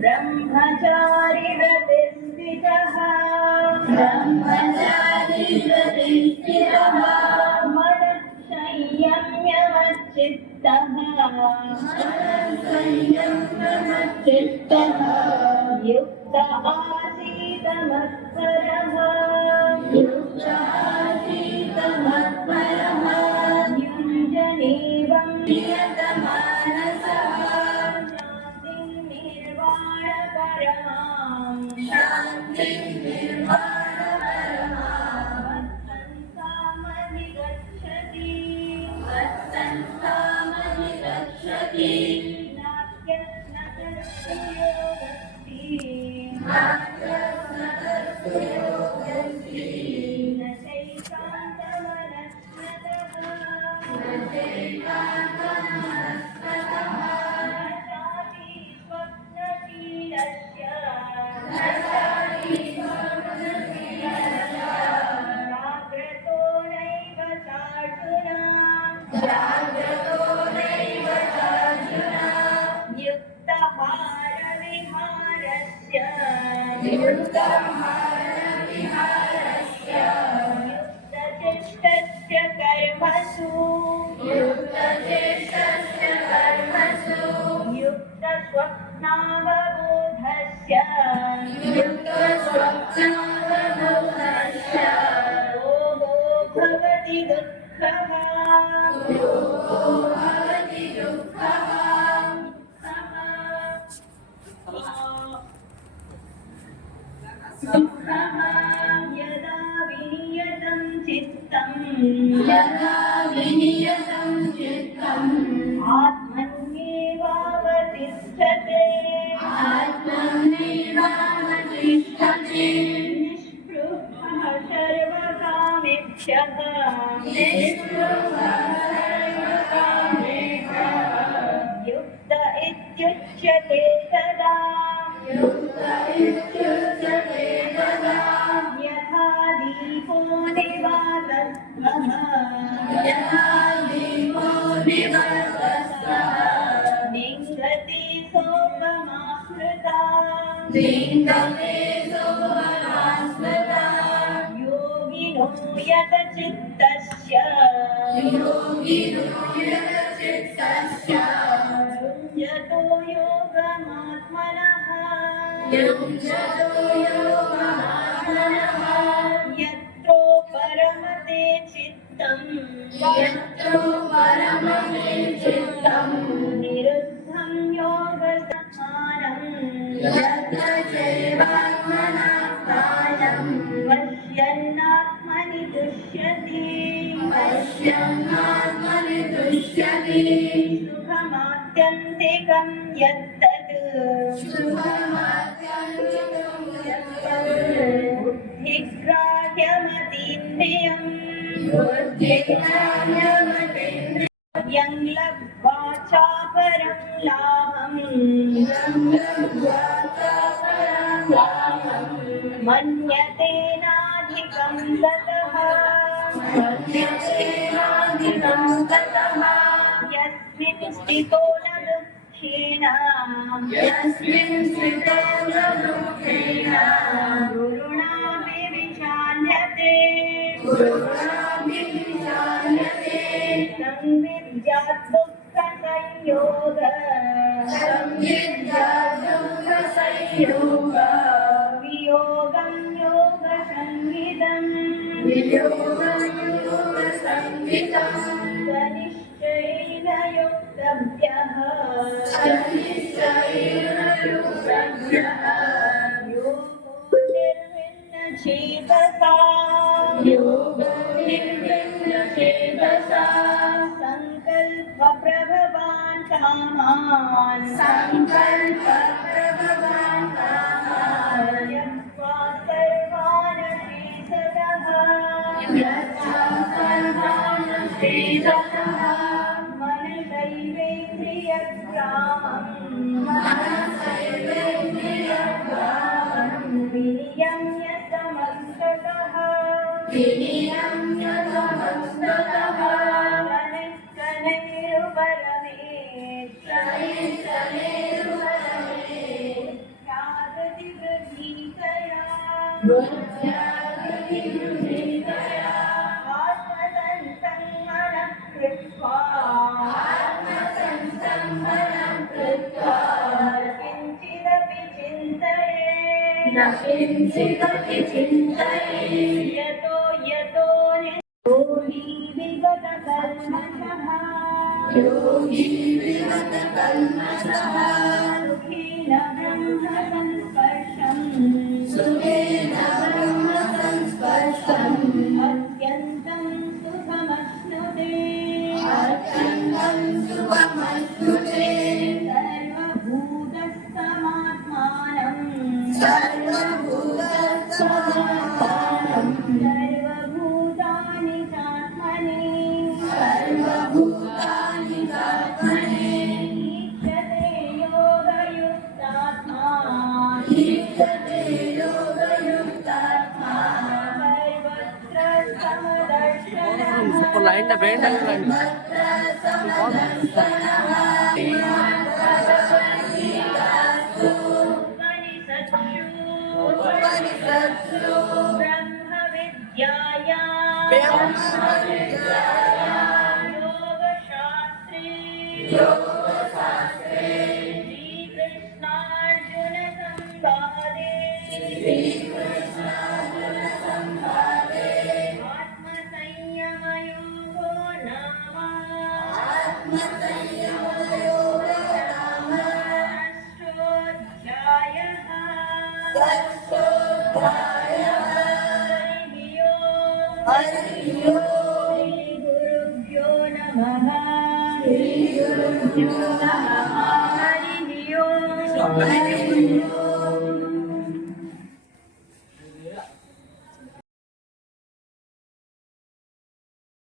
ब्रह्मचारी व्रतिस्थितः मनस्संयम्यमच्चित्तः युक्त आसीत मत्परः युञ्जनेवं नियतमानसः शान्तिं निर्वाणपरमाम् वत्सन्तामधिगच्छति यदा विनियतं चित्तम् आत्मन्येवावतिष्ठते निःस्पृहः सर्वकामेभ्यः युक्त इत्युच्यते तदा यथा दीपो निवातस्तः लिङ्गति सोपमास्मृता योगिनो यतचित्तस्य युञ्जतो योगमात्मनः यत्रो परमते चित्तम् निरुद्धं योगसमानम् पश्यन्नात्मनि तुष्यति सुखमात्यन्तिकं यत्तत् बुद्धिग्राह्यमतीन्द्रियम् यं लब्ध्वा चापरं लाभम् मन्यतेनाधिकं ततः यस्मिन् स्थितो न दुःखेन गुरुणापि विचाल्यते संविद्यात् दुःखसंयोग वियोगं योगसंविदम् सनिश्चयेन योक्तव्यः योगो निर्विण्णचेतसा संकल्प प्रभवान् कामान् यक्त्वा सर्वान् शेषतः मनसैवेन्द्रियग्रामम् विनियम्य समस्ततः बुद्ध्यागतिवृद्धितया आत्मसंस्थं मनः कृत्वा किञ्चिदपि चिन्तये यतो योगी विगतकल्मषः सुखेन ब्रह्मसंस्पर्शम् अत्यन्तं सुखमश्नुते सर्वभूतानि चात्मनि ईक्षते योगयुक्तात्मा सर्वत्र समदर्शनः ब्रह्मविद्याया योगशास्त्रे श्रीकृष्णार्जुन संवादे आत्मसंयमयोगो नाम हरि ओम् श्रीगुरुभ्यो नमः हरि ओम्